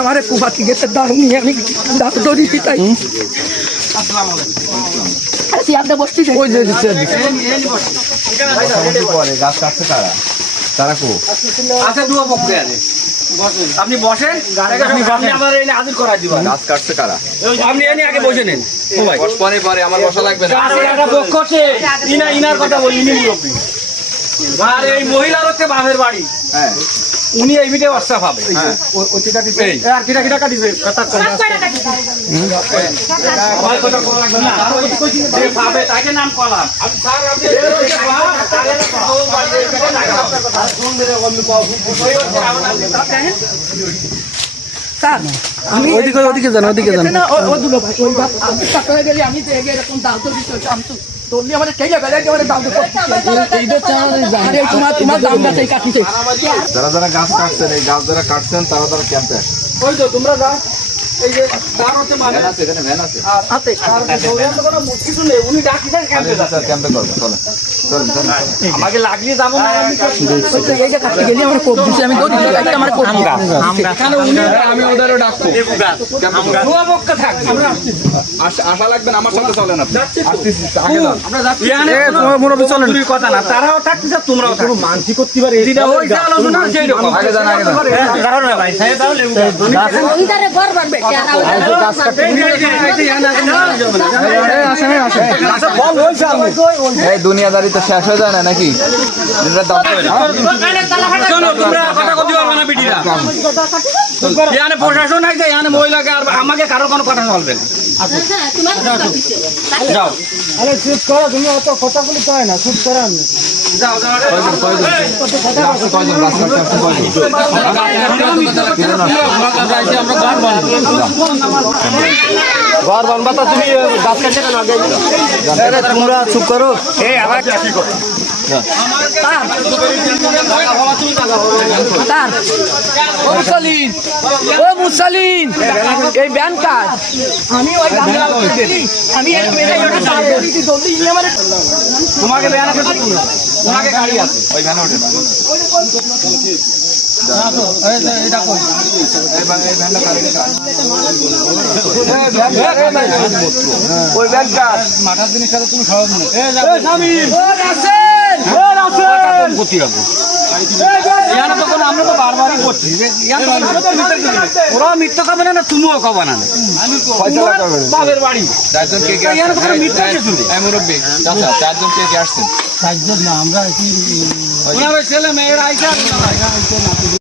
हमारे कुबाती के दाम नहीं है दाम तो नहीं पीता ही ऐसी आपने बस्ती कोई दे देते পরে গাছ কাটছে তারা তারা কো আচ্ছা দুয়া পক্ষে আছে আপনি বসেন আপনি আবার এনে হাজির করা দিবেন গাছ কাটছে কারা আপনি এনে আগে বসে নেন ও ভাই পরে পরে আমার বসা লাগবে না একটা পক্ষ আছে ইনার কথা বলি ইনি মুরব্বী আর এই মহিলার হচ্ছে বাপের বাড়ি হ্যাঁ উনি এই ভিডিও WhatsApp হবে ওই টিকা দিবে আর কিটা কাটিবে কথা কম আমার কথা কোন লাগবে না আর ওই কই যে পাবে তাকে নাম কলাম আমি স্যার আপনি তাহলে তো বাড়ি আপনার কথা ফোন করে আমি কও ওই হচ্ছে আমার স্যার আমি ওদিকে যান না ও দুলো ভাই ওই বাপ আমি টাকা গেলি আমি তো এরকম দাও তো দিতে আমি তো তোরলি আমাদের কেই লাগা যায় আমাদের দাম তো এইদের চ্যানেলে জানে তোমার দাম গাছে কাটিছে যারা যারা গাছ কাটছেন এই গাছ যারা কাটছেন তারা তারা ক্যাম্পে আসে ওই তো তোমরা যাও এই যে তার হচ্ছে মানে ভ্যান আছে এখানে ভ্যান আছে হাতে আর কোনো কিছু নেই উনি ডাকিছেন ক্যাম্পে যান ক্যাম্পে করবে চলে আমাকে লাগলে যাবো না আমি এই যে কাটতে গেলি আমার কোপ দিছে আমি দৌড়ি যাই আমার কোপ এখানে উনি আমি ওদেরও ডাকবো দুয়া পক্ষ থাক আমরা আশা লাগবে না আমার সাথে চলেন আপনি আসতেছি আগে যান আমরা যাচ্ছি তোমার মুরব্বি চলেন কথা না তারাও থাকতেছে তোমরাও থাকো মানসিক করতে পারে এদিকে ওই যে আলোচনা সেই রকম আগে যান দাঁড়াও না ভাই সাহেব দাও লেবু ওইটারে ঘর বানবে কেরা গাছ কাটতে এই দুনিয়াদারি তো শেষ হয়ে যায় না নাকি যেটা দাম হবে না শোনো তোমরা কথা কইতে পারবে না বিটিরা ইয়ানে প্রশাসন আছে ইয়ানে মহিলাকে আর আমাকে কারো কোনো কথা বলবে না যাও আরে চুপ করো তুমি অত কথা বলি কয় না চুপ করো যাও ঘর বানবা তো তুমি গাছ কাটতে কেন আগে আরে তোমরা চুপ করো এই আমার কি করো ও মুসালিন এই ব্যান কাজ আমি ওই আমি তোমাকে বেয়ান আছে তোমাকে গাড়ি আছে ওই ভ্যানে ওঠে ওই ব্যান কাজ মাথার জিনিস খাবে তুমি খাওয়াবে না ইয়ানে তো কোনো আমরা তো বারবারই করছি ওরা মিথ্যা খাবে না তুমিও খাবে না ফয়সালা করবেন বাপের বাড়ি চারজন কে কে ইয়ানে তো কোনো মিথ্যা কিছু নেই এই মুরব্বি চাচা চারজন কে কে আসছেন সাহায্য না আমরা ছেলে মেয়েরা আইসা